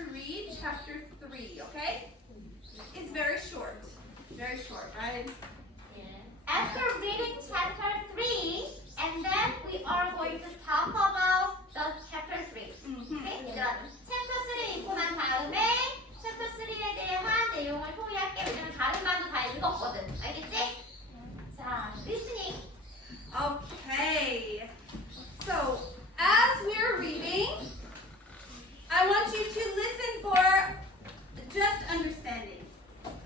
to read chapter 3, okay? It's very short, right? Yeah. After reading chapter 3, and then we are going to talk about the chapter 3. Okay? 그럼 챕터 3 읽고 난 다음에 챕터 3에 대한 내용을 토의할게. 왜냐면 다른 반도 다 읽었거든. 알겠지? 자, listening. Okay. So, as we're reading, I want you to listen for just understanding.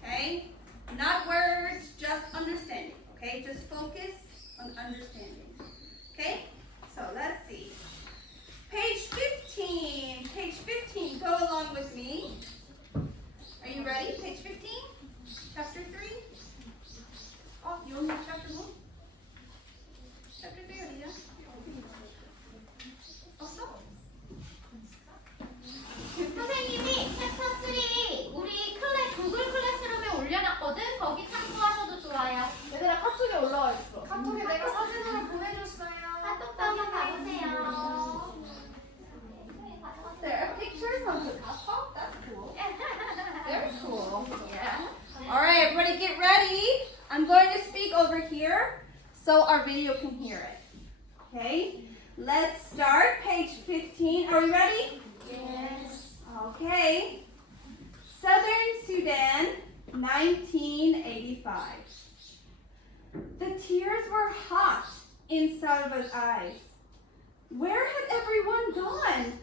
Okay? Not words, just understanding. Okay? Just focus on understanding. Okay? So, let's see. Page 15. Page 15. Go along with me. Are you ready? Page 15? Chapter 3? Oh, you only have chapter 1? Chapter 3 어디야? 없어? 선생님이 챕터 3 우리 구글 클래스룸에 올려놨거든. 거기 참고하셔도 좋아요. 얘들아 카톡에 올라와 있어. 카톡에 내가 사진으로 보내줬어요. 카톡도 한번 봐보세요. There are pictures on the top. That's cool. Very cool. Yeah. All right, everybody get ready. I'm going to speak over here so our video can hear it. Okay, let's start. Page 15. Are we ready? Yes. Okay. Southern Sudan, 1985. The tears were hot in Salva's eyes. Where had everyone gone?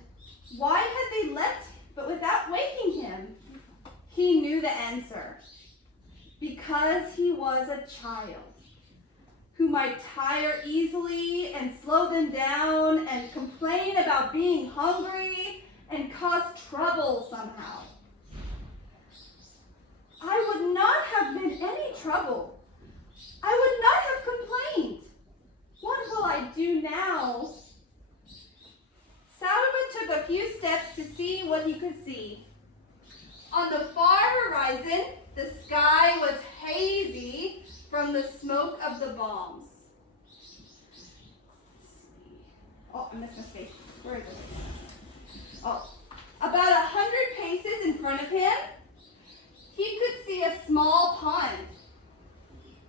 Why had they left but without waking him? He knew the answer. Because he was a child who might tire easily and slow them down and complain about being hungry and cause trouble somehow. I would not have been any trouble. I would not have complained. What will I do now? Salva took a few steps to see what he could see. On the far horizon, the sky was hazy from the smoke of the bombs. Oh, I missed my space. Where is it? Oh, about 100 paces in front of him, he could see a small pond.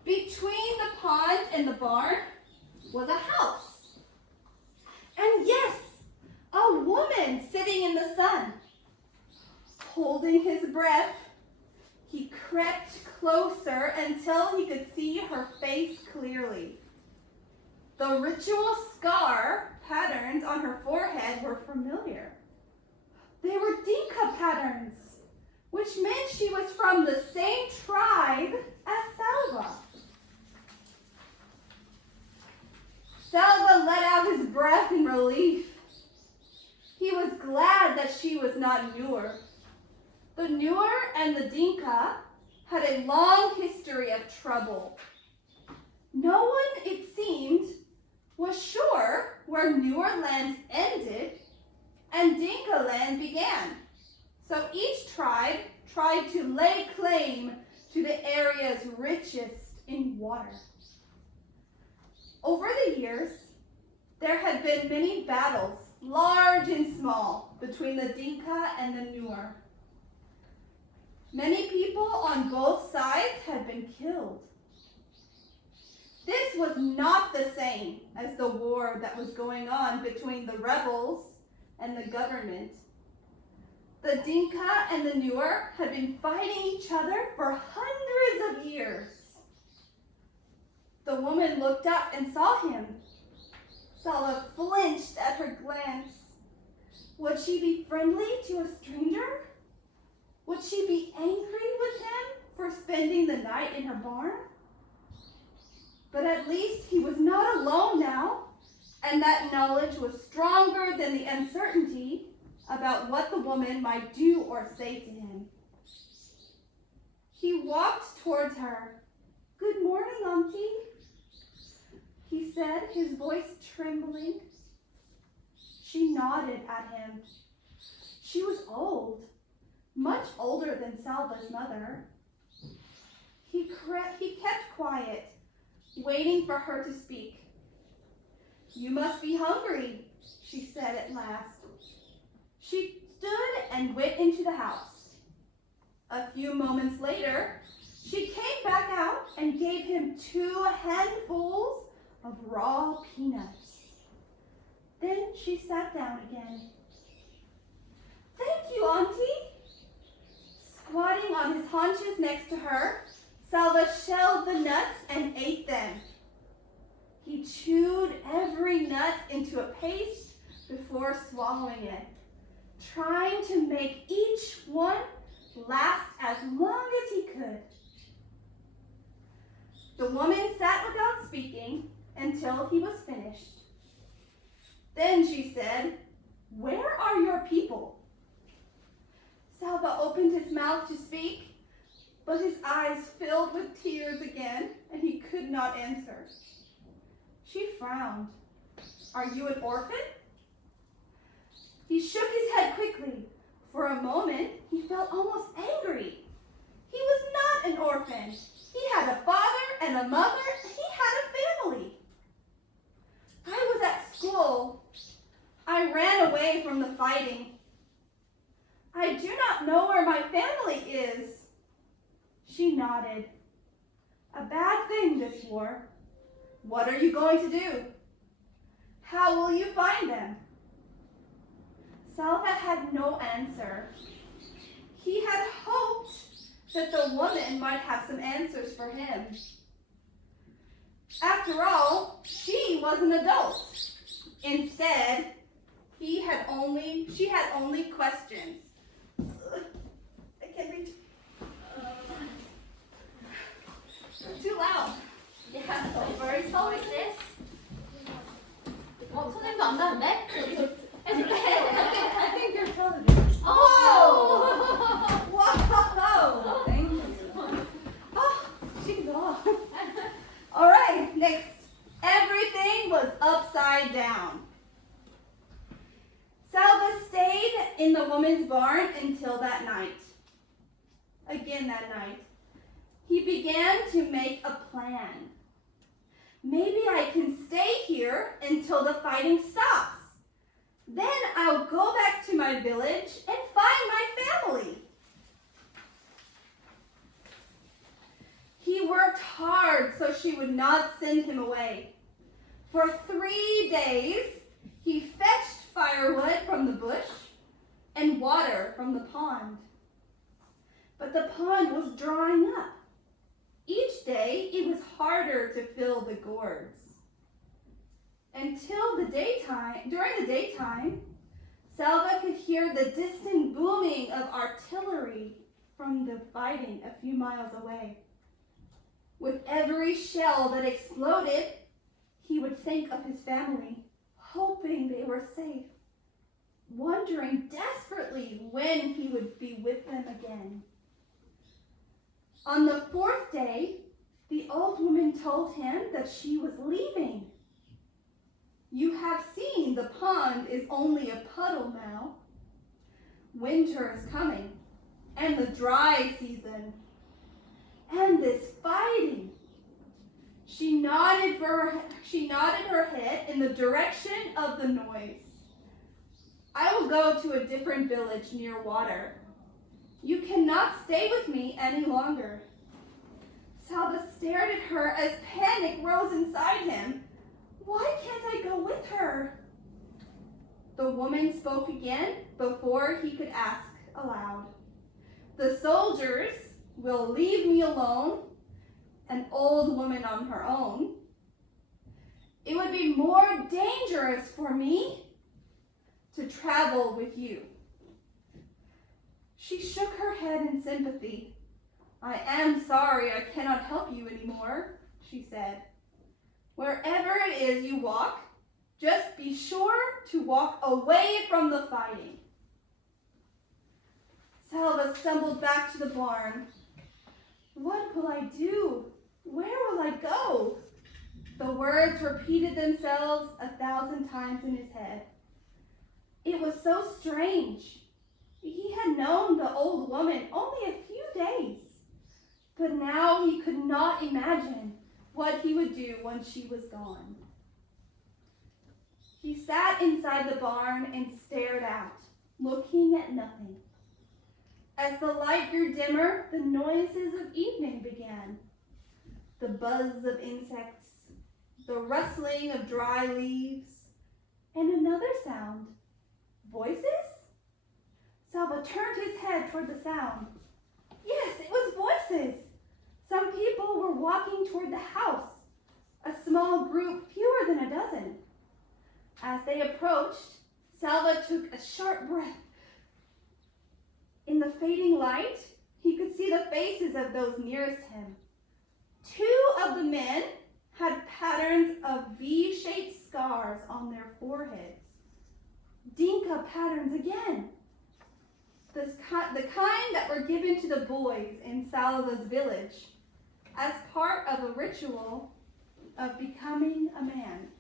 Between the pond and the barn was a house. And yes, a woman sitting in the sun. Holding his breath, he crept closer until he could see her face clearly. The ritual scar patterns on her forehead were familiar. They were Dinka patterns, which meant she was from the same tribe as Salva. Salva let out his breath in relief. He was glad that she was not Nur. The Nur and the Dinka had a long history of trouble. No one, it seemed, was sure where Nur land ended and Dinka land began. So each tribe tried to lay claim to the area's richest in water. Over the years, there had been many battles, large and small, between the Dinka and the Nur. Many people on both sides had been killed. This was not the same as the war that was going on between the rebels and the government. The Dinka and the Nur had been fighting each other for hundreds of years. The woman looked up and saw him. Salva flinched at her glance. Would she be friendly to a stranger? Would she be angry with him for spending the night in her barn? But at least he was not alone now, and that knowledge was stronger than the uncertainty about what the woman might do or say to him. He walked towards her. "Good morning, Auntie," he said, his voice trembling. She nodded at him. She was old, much older than Salva's mother. He kept quiet, waiting for her to speak. "You must be hungry," she said at last. She stood and went into the house. A few moments later, she came back out and gave him 2 handfuls of raw peanuts. Then she sat down again. "Thank you, Auntie." Squatting on his haunches next to her, Salva shelled the nuts and ate them. He chewed every nut into a paste before swallowing it, trying to make each one last as long as he could. The woman sat without speaking until he was finished. Then she said, "Where are your people?" Salva opened his mouth to speak, but his eyes filled with tears again, and he could not answer. She frowned. "Are you an orphan?" He shook his head quickly. For a moment, he felt almost angry. He was not an orphan. He had a father and a mother. He had a family. "I was at school. I ran away from the fighting. I do not know where my family is." She nodded. "A bad thing, this war. What are you going to do? How will you find them?" Salva had no answer. He had hoped that the woman might have some answers for him. After all, she was an adult. Instead, she had only questions. I can't reach. Too loud. Yeah, so very voices. 선생님도 안 나는데? I think they're television. Oh! Whoa! Thank you. Oh, she's off. All right, next. Everything was upside down. Salva stayed in the woman's barn until that night. Again that night. He began to make a plan. Maybe I can stay here until the fighting stops. Then I'll go back to my village and find my family. He worked hard so she would not send him away. For 3 days, he fetched firewood from the bush and water from the pond. But the pond was drying up. Each day, it was harder to fill the gourds. During the daytime, Salva could hear the distant booming of artillery from the fighting a few miles away. With every shell that exploded, he would think of his family, hoping they were safe, wondering desperately when he would be with them again. On the 4th day, the old woman told him that she was leaving. "You have seen the pond is only a puddle now. Winter is coming, and the dry season, and this fighting." She nodded her head in the direction of the noise. "I will go to a different village near water. You cannot stay with me any longer." Salva stared at her as panic rose inside him. "Why can't I go with her?" The woman spoke again before he could ask aloud. "The soldiers will leave me alone, an old woman on her own. It would be more dangerous for me to travel with you." She shook her head in sympathy. "I am sorry I cannot help you anymore," she said. "Wherever it is you walk, just be sure to walk away from the fighting." Salva stumbled back to the barn. "What will I do? Where will I go?" The words repeated themselves 1,000 times in his head. It was so strange. He had known the old woman only a few days, but now he could not imagine what he would do when she was gone. He sat inside the barn and stared out, looking at nothing. As the light grew dimmer, the noises of evening began. The buzz of insects, the rustling of dry leaves, and another sound. Voices? Salva turned his head toward the sound. Yes, it was voices. Some people were walking toward the house, a small group, fewer than a dozen. As they approached, Salva took a sharp breath. In the fading light, he could see the faces of those nearest him. Two of the men had patterns of V-shaped scars on their foreheads. Dinka patterns again. The kind that were given to the boys in Salva's village as part of a ritual of becoming a man.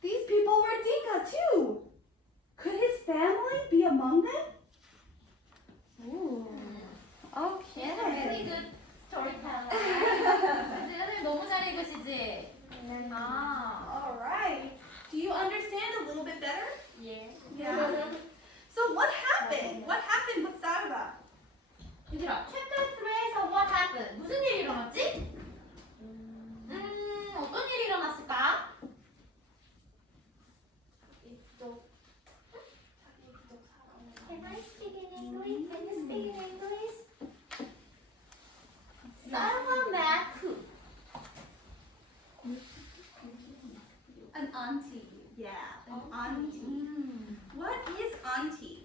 These people were Dinka too. Could his family be among them? Ooh. Okay. Really good storyteller. 쟤네들 너무 잘 읽으시지? All right. Do you understand a little bit better? Yes. Yeah. So what happened? What happened with Salva? 얘들아, chapter 3에서 what happened? 무슨 일이 일어났지? 어떤 일이 일어났을까? Can I speak in English? Can you speak in English? Salva met who? An auntie. Yeah, an auntie. What is auntie?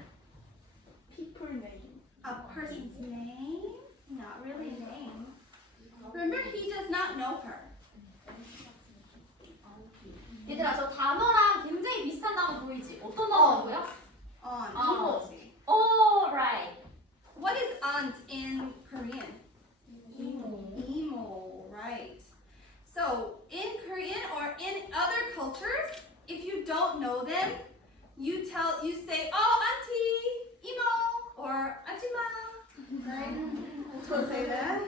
People name. A person's name? Not really a name. Remember, he does not know her. 얘들아, 저 단어랑 굉장히 비슷한 단어 보이지? 어떤 단어고요? Aunt. auntie. Oh, right. What is aunt in Korean? Emo. Emo, right. So in Korean or in other cultures, if you don't know them, you say, oh, auntie, emo, or auntie right? We'll say that,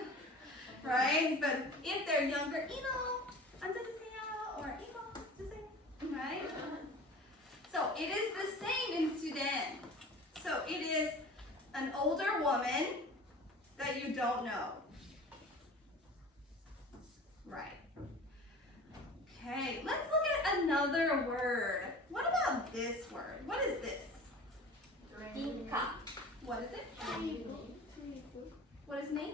right? But if they're younger, emo, 앉아주세요, or emo, 주세요, right? So it is the same in Sudan. So it is an older woman that you don't know. Right. Okay, let's look at another word. What about this word? What is this? Dinka. What is it? What is name?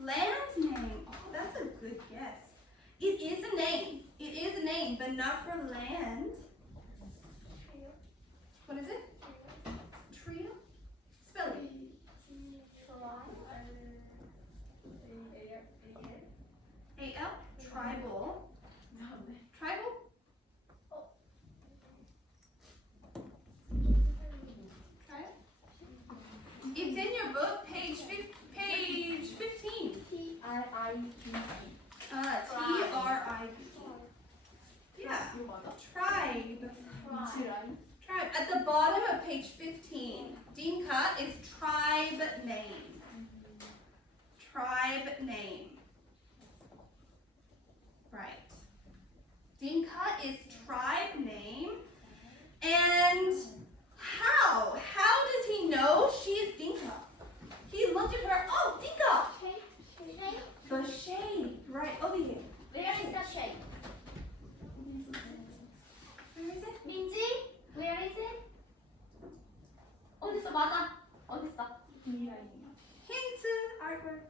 Land name. Oh, that's a good guess. It is a name. It is a name, but not for land. What is it? Trio? Spell it. A-L? Tribal. Tribal? Try it. It's in your book, page 15. T-R-I-B-E. T-R-I-B. Yeah. Tribe. Tribe. At the bottom of page 15, Dinka is tribe name. Tribe name. Right. Dinka is tribe name. And how? How does he know she is Dinka? He looked at her. Oh, Dinka! Shape? The shade. Right, over here. Where is the shape? Where is it? 민지? Where is it? 어딨어? 맞아. 어딨어? Hint. Artwork.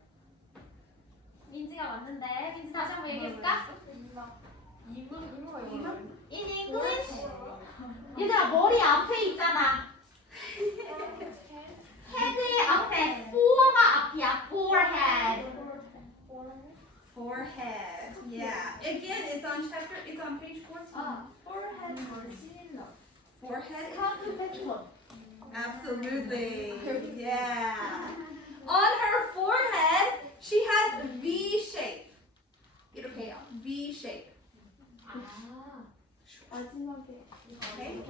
민지가 맞는데. 민지 다시 한번 얘기해볼까? 이모가 이거? In English? 얘들아, 머리 앞에 있잖아. 헤드 앞에. fore가 앞이야. forehead. Forehead. Yeah. Again, it's on page 14. Forehead. Forehead. Absolutely. Yeah. On her forehead, she has V shape. 이렇게요. V shape. Okay.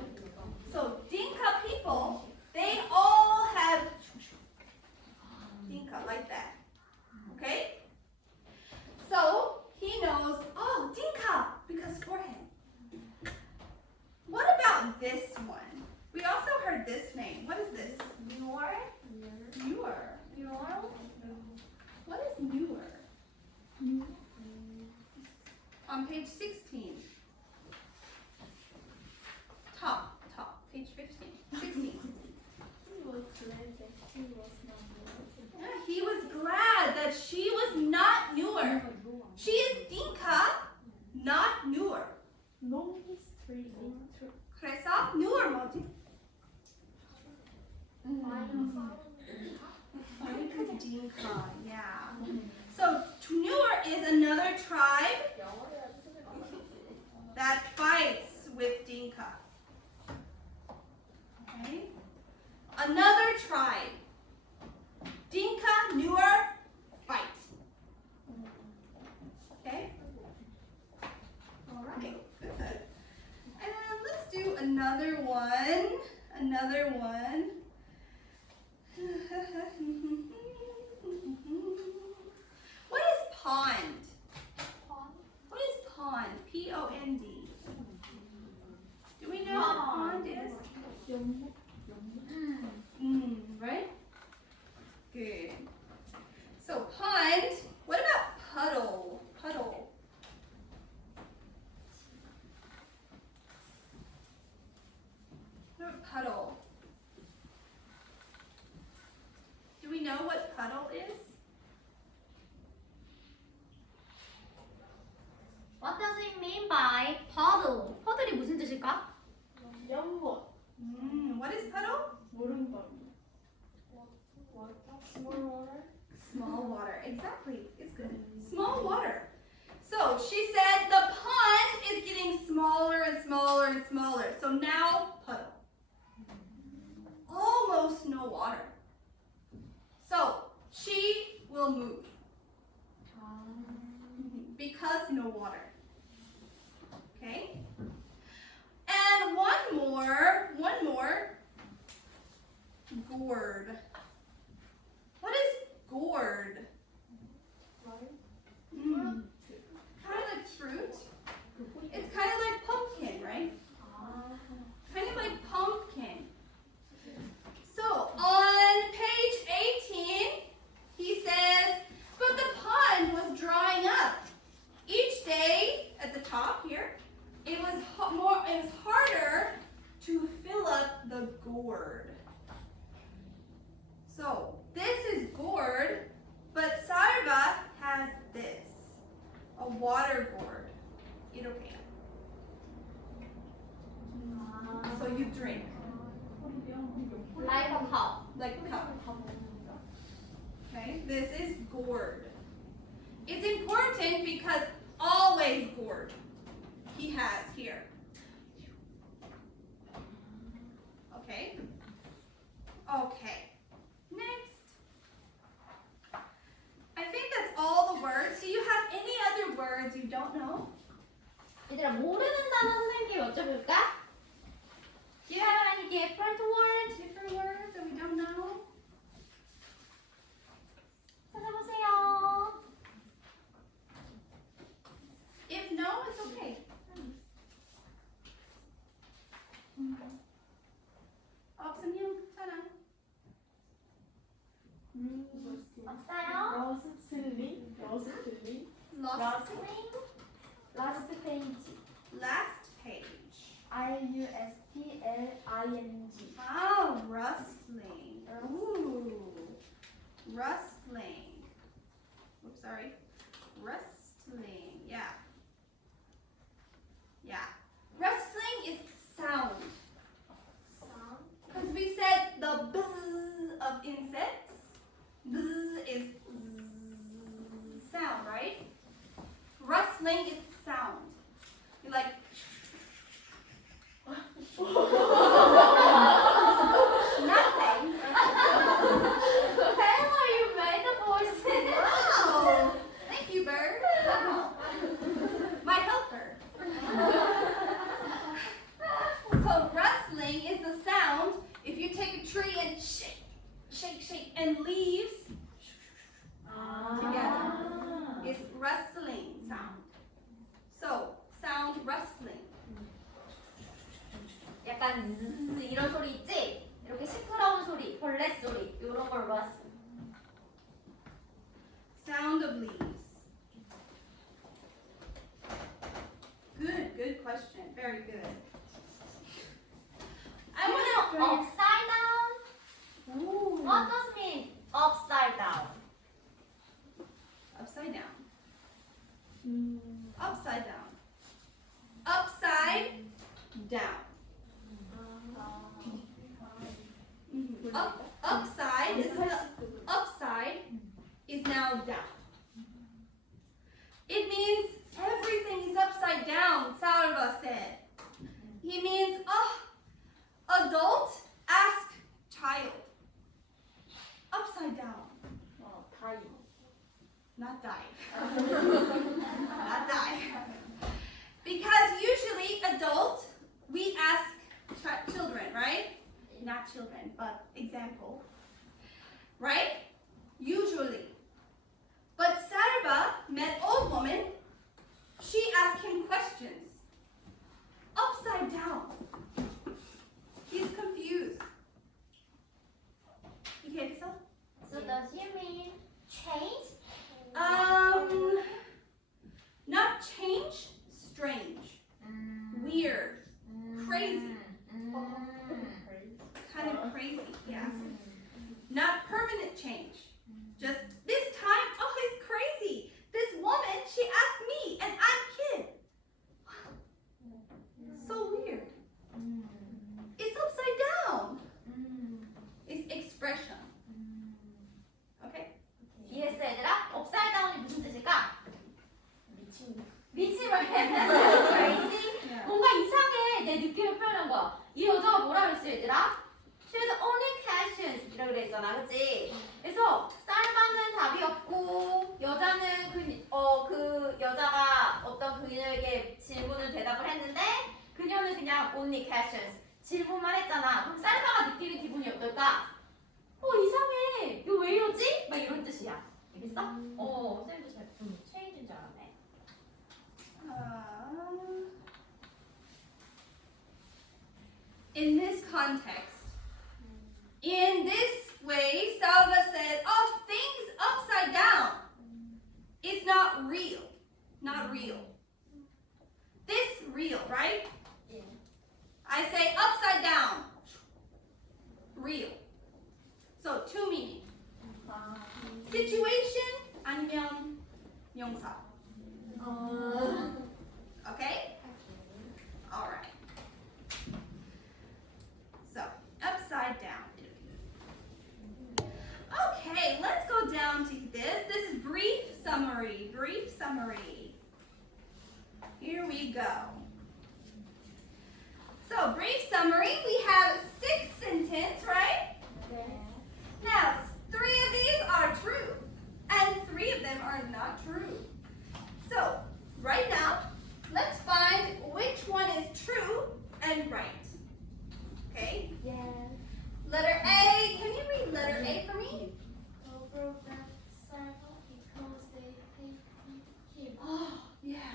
So Dinka people, they all have Dinka like that. Okay? So he knows, oh, Dinka, because forehead. What about this one? We also heard this is this? Newer. Newer. What is newer? On page 16. Top, page 15. 16. He was glad that she was not newer. She is Dinka, not newer. 그래서 newer 뭐지? Dinka, yeah. So newer is another tribe that fights with Dinka. Okay? Another tribe. Dinka, newer, fight. Okay? Alright, good. And let's do another one. What is pond? What is pond? P-O-N-D. Do we know what pond is? Right? Good. So pond. What about puddle? Puddle. What about puddle? Do we know what puddle is? What does it mean by puddle? 퍼들이 무슨 뜻일까? What is puddle? Small water. Exactly. It's good. Small water. So she said the pond is getting smaller and smaller and smaller. So now puddle. Almost no water. So she will move. Because no water. Okay? And one more. Gourd. What is gourd? Kind of like fruit. It's kind of like pumpkin, right? Kind of like pumpkin. So on page 18, he says, but the pond was drying up. Each day at the top here, it was harder to fill up the gourd. So this is gourd, but Sarva has this, a water gourd. 이렇게. So you drink. Like a cup. Like a cup. Okay, this is gourd. It's important because always gourd he has here. Okay? Okay. Next. I think that's all the words. Do you have any other words you don't know? 얘들아 모르는 단어 선생님께 여쭤볼까? Do you have any different words? Different words that we don't know? 찾아보세요. If no, it's okay. 없으면 괜찮아. 없어요? Lost. Last page. Last page. RUSTLING. Oh, rustling. Ooh. Rustling. Oops, sorry. Rustling. Yeah. Yeah. Rustling is sound. Because we said the buzz of insects. Buzz is sound, right? Rustling is sound. You like. Nothing. Taylor, you made the voices. Wow. Thank you, bird. My helper. So rustling is the sound if you take a tree and shake, shake, shake, and leaves together. It's rustling sound. So sound rustling. 약간 zzz 이런 소리 있지? 이렇게 시끄러운 소리, 벌레 소리 이런 걸로 왔어. Sound of leaves. Good question. Very good. I want to. Upside down. Ooh. What does mean upside down? Upside down. Upside down. Upside down. Upside is now down. It means everything is upside down, Sarva said. He means, adult ask child. Upside down. Not die. Not die. Because usually adult, we ask children, right? Not children, but example. Right? Usually. But Sarva met old woman. She asked him questions. Upside down. He's confused. Okay, so? So does you mean change? Not change, strange, weird, crazy, kind of crazy, yes. Not permanent change, just this time, it's crazy. This woman, she asked me, and I'm kid. So weird. It's upside down. It's expression. Okay? 이해했어 얘들아? upside down이 무슨 뜻일까? 미친 말 crazy? 뭔가 이상해 내 느낌을 표현한 거야. 이 여자가 뭐라 그랬어 얘들아? She had only questions 이라고 그랬잖아 그치? 그래서 쌀바는 답이 없고 여자는 그 여자가 어떤 그녀에게 질문을 대답을 했는데 그녀는 그냥 only questions 질문만 했잖아. 그럼 쌀바가 느끼는 기분이 어떨까? 이상해 이거 왜 이러지? 막 이런 뜻이야. 알겠어? 쌤도 잘 체인지인 줄 알았네. In this context, in this way, Salva said, things upside down. It's not real. Not real. This real, right? Yeah. I say upside down. Real. So two meanings. Situation 아니면 명사. Okay? All right. So, upside down. Okay, let's go down to this. This is brief summary. Brief summary. Here we go. So, brief summary, we have 6 sentences, right? Now, 3 of these are true, and 3 of them are not true. So, right now, let's find which one is true and right. Okay? Yeah. Letter A, can you read letter A for me? Oh, yeah.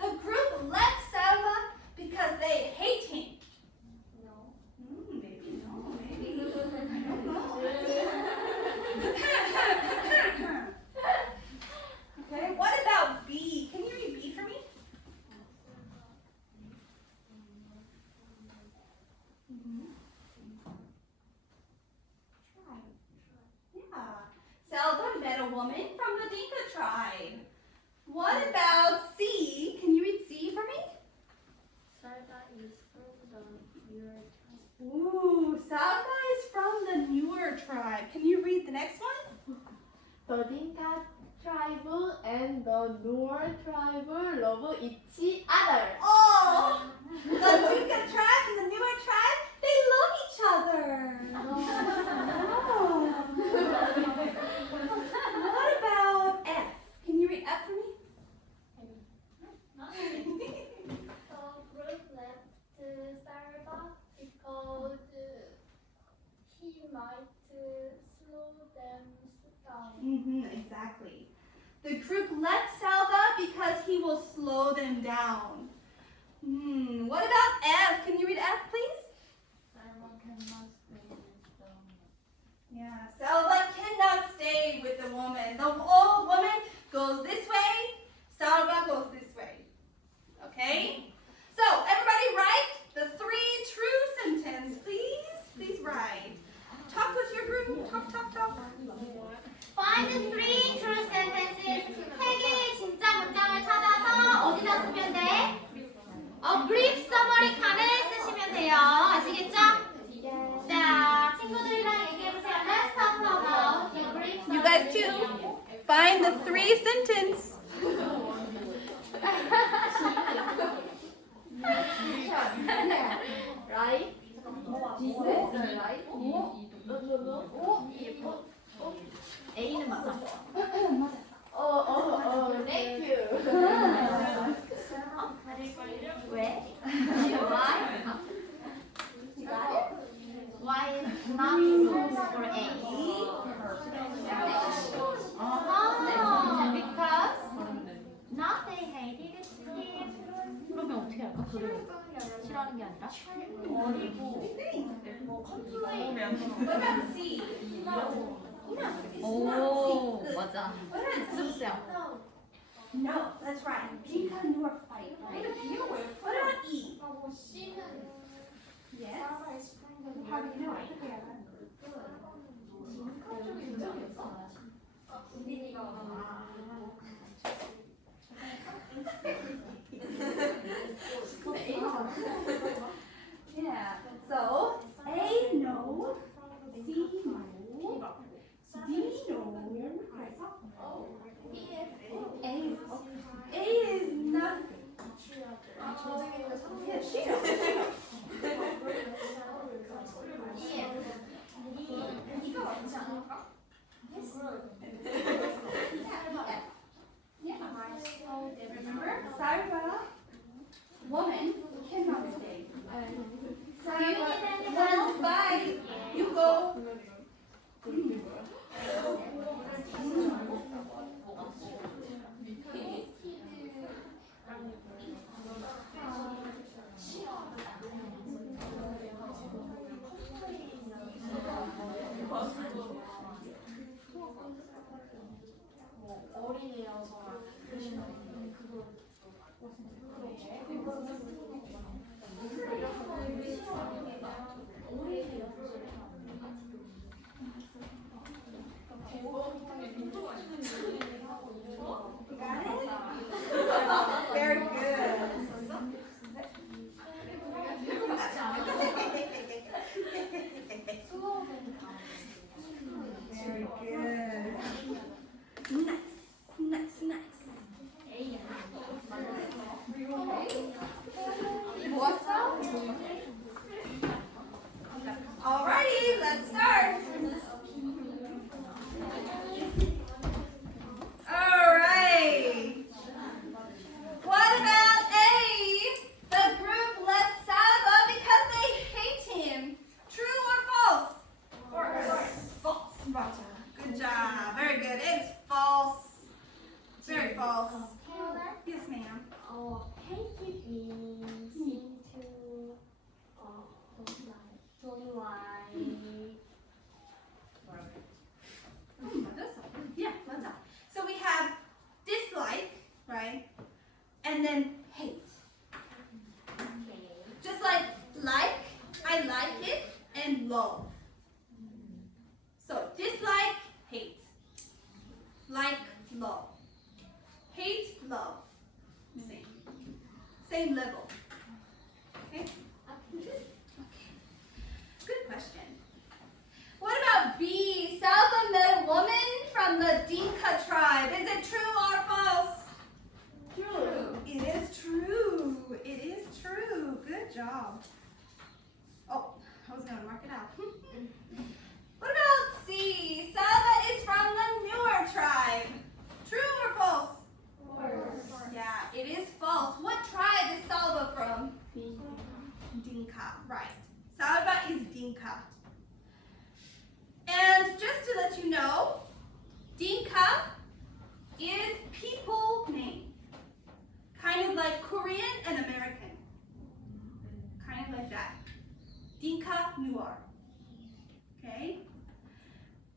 The group left Salva because they hate him. Maybe no, maybe. I don't know. Okay, what about B? Can you read B for me? Yeah. Salva met a woman from the Dinka tribe. What about C? Can you read C for me? Ooh, Salva is from the newer tribe. Can you read the next one? The Dinka tribe and the Noor tribe love each other. Oh, the Dinka tribe and the newer tribe, they love each other. Oh. What about F? Can you read F for me? The group left Starbucks because he might slow them down. Exactly. The group left Salva because he will slow them down. What about F? Can you read F, please? Starbucks cannot stay Yeah, Salva cannot stay with the woman. The old woman goes this way, Salva goes this way. Okay? So, everybody write the 3 true sentence, please. Please write. Talk with your group. Talk. Find the 3 true sentences. 3개의 진짜 문장을 찾아서 어디다 쓰면 돼? brief summary 칸에 쓰시면 돼요. 아시겠죠? 자, 친구들이랑 얘기해보세요. Let's talk about the brief summary. You guys too. Find the 3 sentences. Right? Jesus, right? A는 맞았어. Thank you. 왜? Why? Why is not for A? Because not they hated him. 그러면 어떻게 할까? 그를 싫어하는 게 아니라 What about C? 오, 맞아. 해보세요. No, that's right. Pika and Noor fight, right? What about E? Yes. How do you know it? Yeah. So A no, C no, D no. A is not. Yeah, she knows. Remember, Sarah, woman cannot stay. Sarah, bye. You go. Very good. Very good. Nice.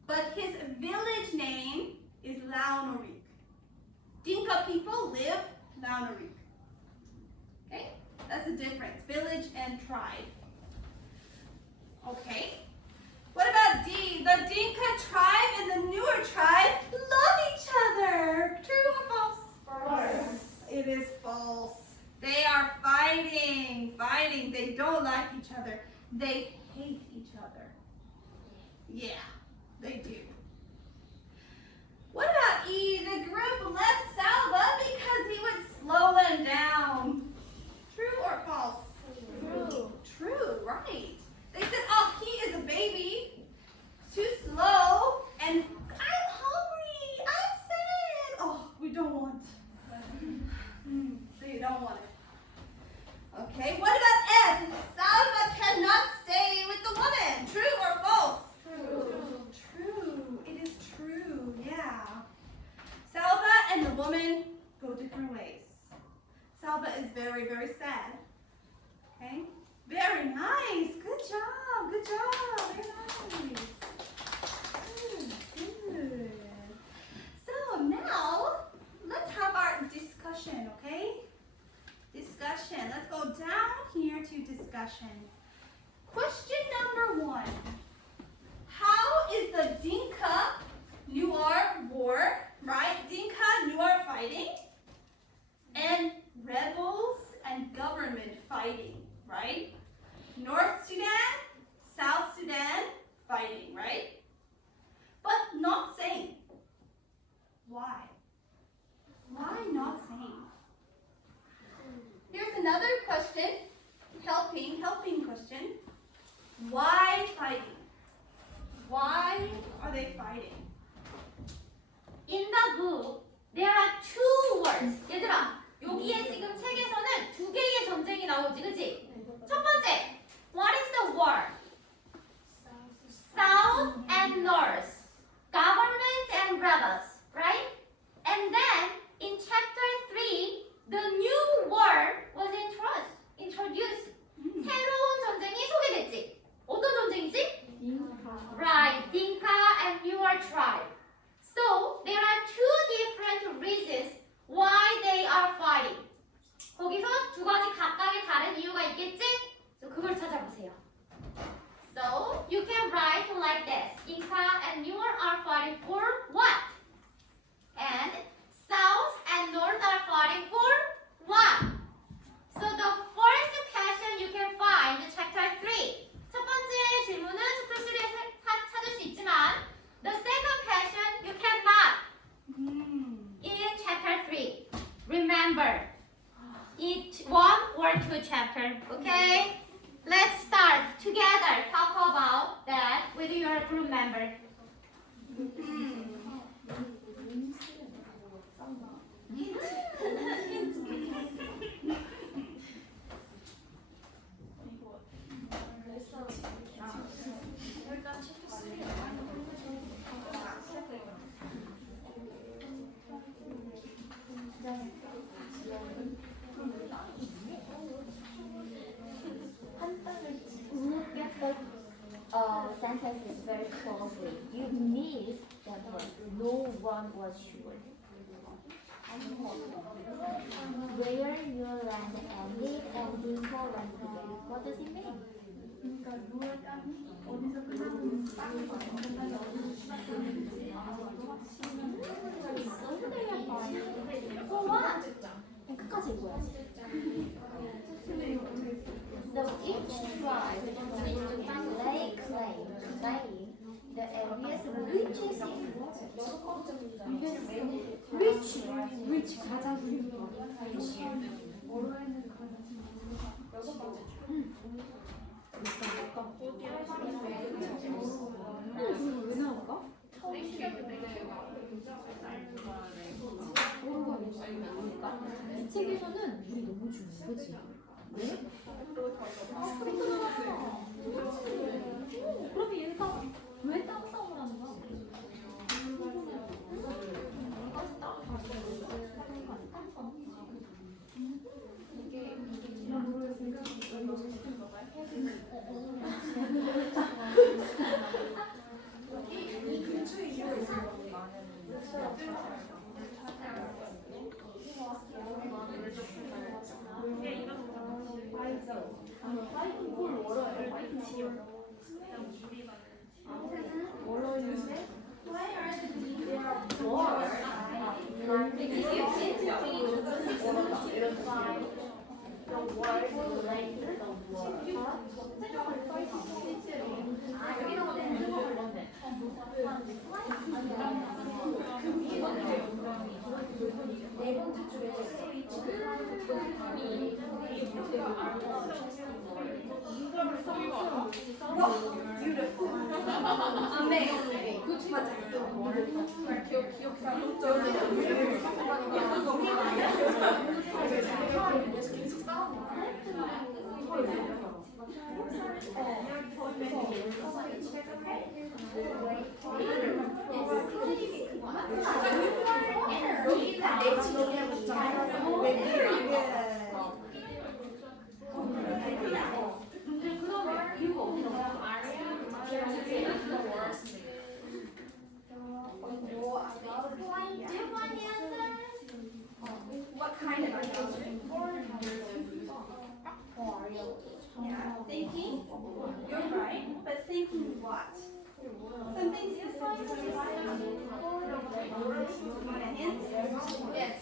but his village name is Launorik. Dinka people live Launorik. Okay, that's the difference, village and tribe. Okay, what about D? The Dinka tribe and the newer tribe love each other. True or false? False. It is false. They are fighting. They don't like each other. They hate each other. Yeah, they do. What about E? The group left Salva because he would slow them down. True or false? True. True, right. They said, oh, he is a baby. Too slow. And I'm hungry. I'm sad. Oh, we don't want. They don't want it. Okay, what about F? Salva cannot stay with the woman. True or false? True. It is true. Yeah. Salva and the woman go different ways. Salva is very, very sad. Okay? Very nice. Good job. Good job. Very nice. Good. So now, let's have our discussion, okay? Discussion. Let's go down here to discussion. Question number 1. How is the Dinka-Nuer war, right? Dinka-Nuer fighting and rebels and government fighting, right? North Sudan, South Sudan fighting, right? But not same. Why? Why not same? Here's another question, helping question. Why fighting? Why are they fighting? In the book, there are 2 words. 얘들아, 여기에 지금 책에서는 2개의 전쟁이 나오지, 그치? 첫 번째, what is the word? South and North, government and rebels, right? And then in chapter 3, the new word was introduced. 새로운 전쟁이 소개됐지. 어떤 전쟁이지? Right, Dinka and Nuer tribe. So there are 2 different reasons why they are fighting. 거기서 2가지 각각의 다른 이유가 있겠지? 그걸 찾아보세요. So you can write like this. Dinka and Nuer are fighting for what? And South and North are fighting for what? So the first question you can find in chapter 3. 첫 번째 질문은 chapter 3에서 찾을 수 있지만 the second question you cannot in chapter 3. Remember, each 1 or 2 chapter, okay? Let's start together. Talk about that with your group member. Look at the sentences very closely. You missed that word. No one was sure. Where your land ended and Dinka land began. What does it mean? So they are fine. For what? 끝까지 읽어야지. So each tribe lay claim the areas which 가장 왜 나올까? 이 책에서는 물이 너무 중요해, 그치? 왜? 그렇구나. 그럼 얘가 왜 땅싸움을 하는 거야? 이 뭘로 있는데? Amazing. What kind of idolatry? Yeah, thinking. You're right, but thinking what? Something specific. Want a hint? Yes.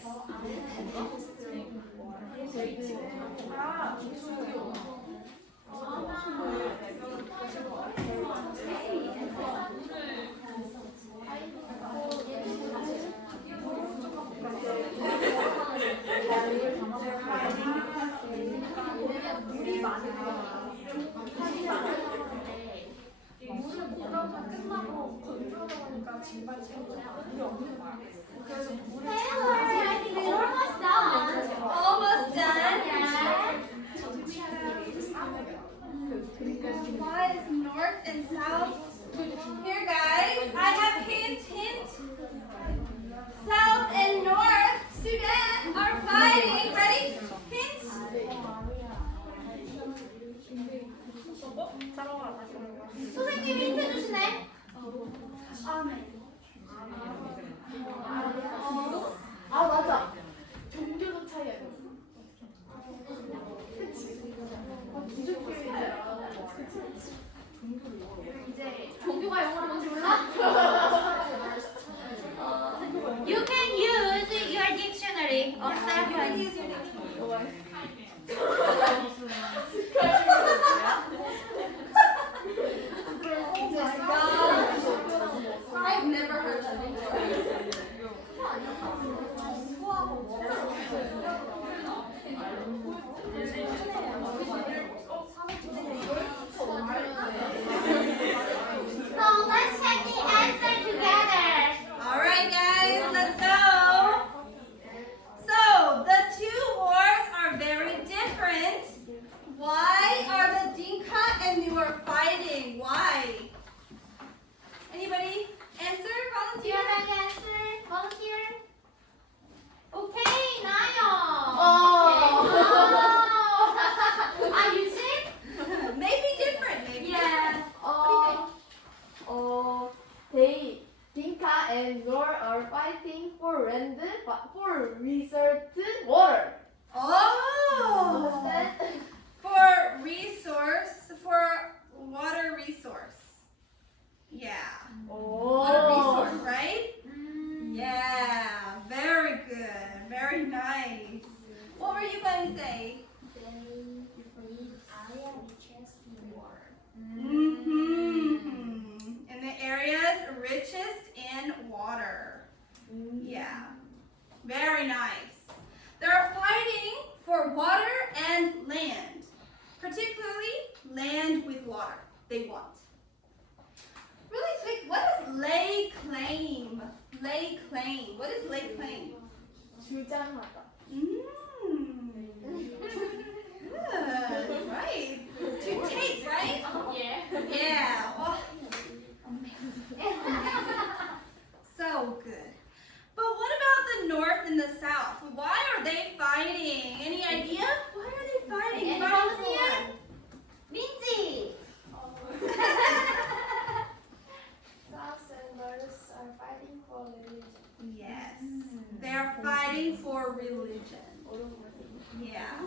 Taylor, I think we're almost done. Almost done. Yeah. Why is north and south? Here, guys, I have hint. South and north Sudan are fighting. Ready? Hint. 선생님이 힌트 주시네. 아 맞아. 종교도 차이 아니었어? 그치? 이제 종교가 영어로 뭔지 몰라? You can use your dictionary of self. I've never heard that before. So let's check the answer together. All right, guys, let's go. So the two wars are very different. Why are the Dinka and Nuer fighting? Why? Anybody answer? Do you Volunteer? have an answer? Volunteer? Okay, 나요. Are you sick? Maybe different, maybe. Yeah. They Dinka and Nor are fighting for land, but for research water. Oh, Understand? for water resource. Yeah. Oh. Water resource, right? Yeah, very good, very nice. What were you going to say? In the areas richest in water. Yeah, very nice. They're fighting for water and land, particularly land with water. They want. Really quick, what is lay claim? Lay claim. What is lay claim? 주장하다. Good, right. To take, right? Yeah. Yeah. Oh. So good. But what about the north and the south? Why are they fighting? Any idea? Why are they fighting? Any Fighting volunteer? 민지. South and North are fighting for religion. for? Yes. They're fighting for religion. Yeah.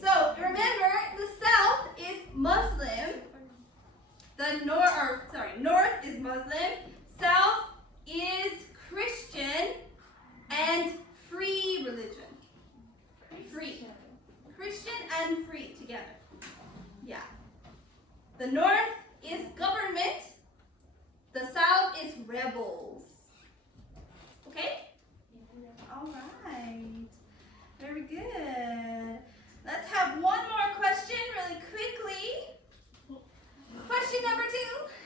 So remember, the south is Muslim. North is Muslim, South is Christian and free religion. Free. Christian and free together. Yeah. The North is government. The South is rebels. Okay? All right. Very good. Let's have one more question really quickly. Question number 2.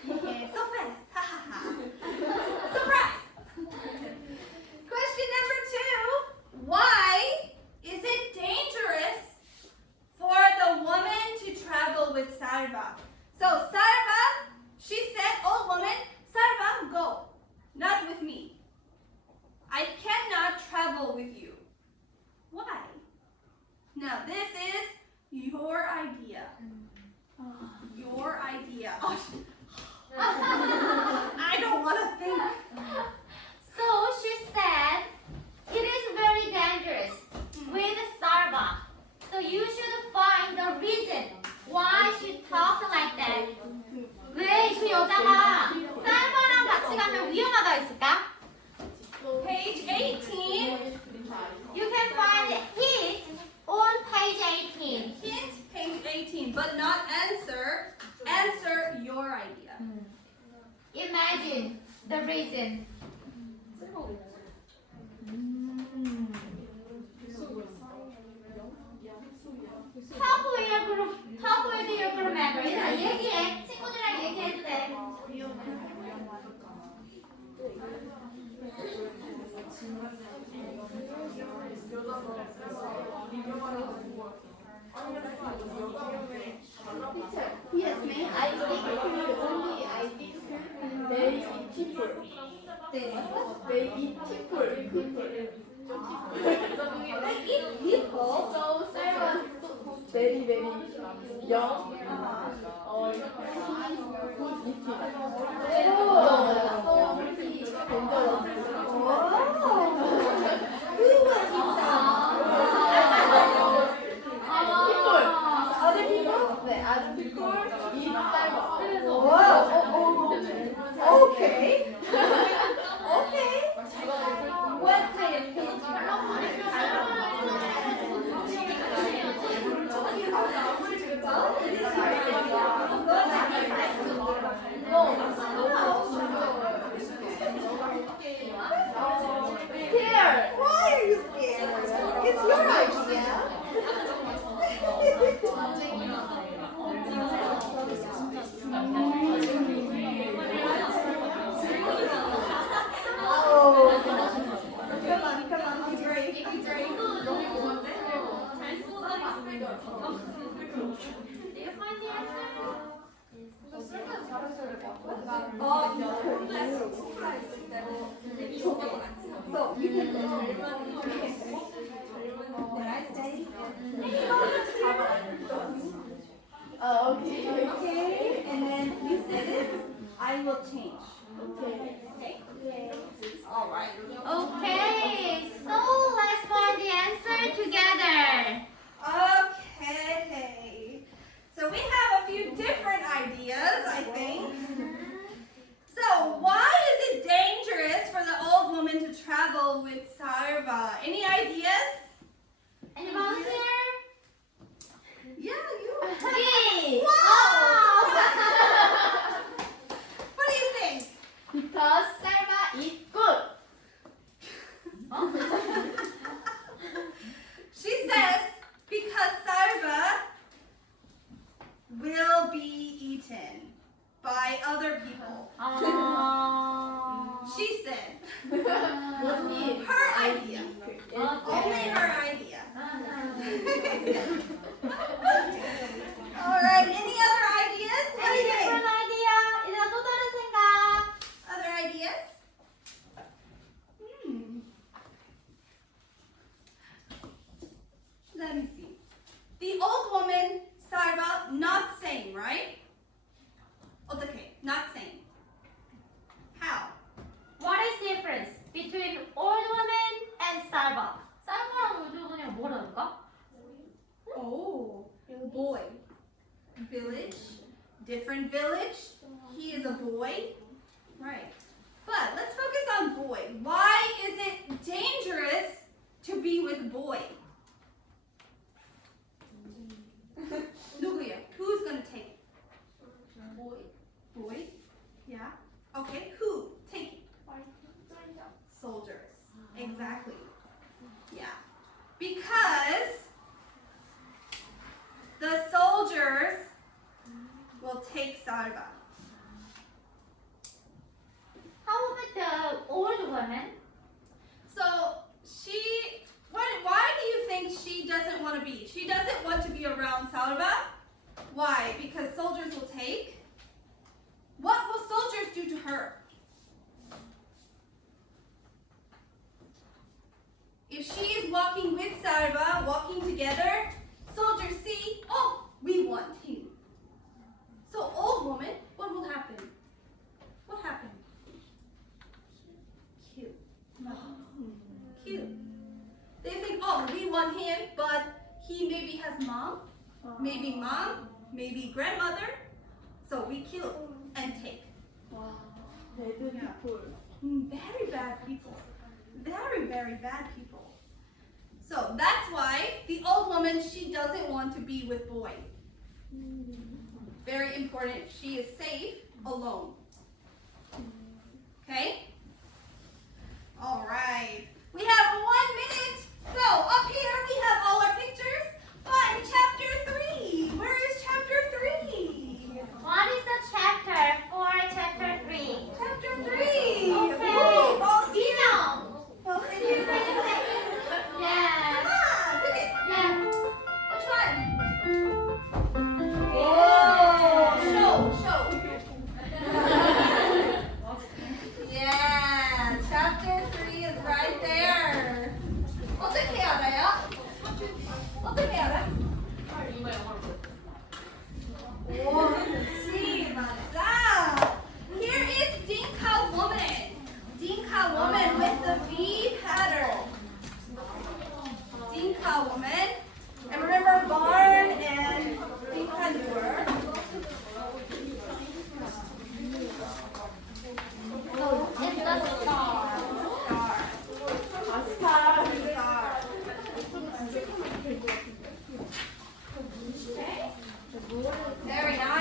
So fast. Ha ha ha. Surprise. Question number 2. Why is it dangerous for the woman to travel with Sarva? So Sarva, she said, old woman, Sarva, go. Not with me. I cannot travel with you. Why? Now this is your idea. Your idea. I don't want to think. So she said, it is very dangerous with Sarva. So you should find the reason why she talked like that. 왜 그 여자가 쌀바랑 같이 가면 위험하다 했을까? Page 18. You can find it on page 18. Hint, page 18, but not answer. Answer your idea. Imagine the reason. Talk with your group member. 얘기해. 친구들이랑 얘기해도 돼. Yes, ma'am. I think they eat people. They eat people. So Sarah very young. Other people? Other people eat Sarah. Okay. Okay. What kind of pig? Here. Why are you scared? It's your idea. Oh, come on, be brave, be brave. Do you find the answer? So you can when I say Okay. okay, and then you say this, I will change. Okay. Okay? All right. Okay, so let's find the answer together. Okay. So we have a few different ideas, I think. So why is it dangerous for the old woman to travel with Sarva? Any ideas? Any volunteer? Yeah, you. Me. Wow. What do you think? Because Sarah is good. She says because Sarva will be eaten by other people. She said Only her idea. Only her idea. All right. Any other ideas? What do Any you think? different idea? 이제 또 다른 생각. Other ideas? soldiers. Exactly. Yeah. Because the soldiers will take Sarva. How about the old woman? So why do you think she doesn't want to be? She doesn't want to be around Sarva. Why? Because soldiers will take. What will soldiers do to her? If she is walking with Sarva, walking together, soldiers see, oh, we want him. So old woman, what will happen? What happened? Cute. Cute. They think, oh, we want him, but he maybe has mom, maybe grandmother. So we kill and take. Wow. Bad people. Very bad people. Very, very bad people. So that's why the old woman, she doesn't want to be with boy. Very important. She is safe alone. Okay? All right. We have 1 minute. So up here we have all our pictures. Fun. Chapter 3. Where is chapter 3? What is the chapter for chapter 3? Chapter 3. Okay. Ooh, volcano. Volcano. Yeah. Come on, pick it. Yeah. Which one? Oh, show. Yeah, chapter 3 is right there. 어떻게 알아요? 어떻게 알아? 오, 그렇지, 맞아. Here is Dinka woman. Dinka woman with the V pattern. Dinka woman. And remember barn and Dinka newer. So it's the star. Star. Very nice.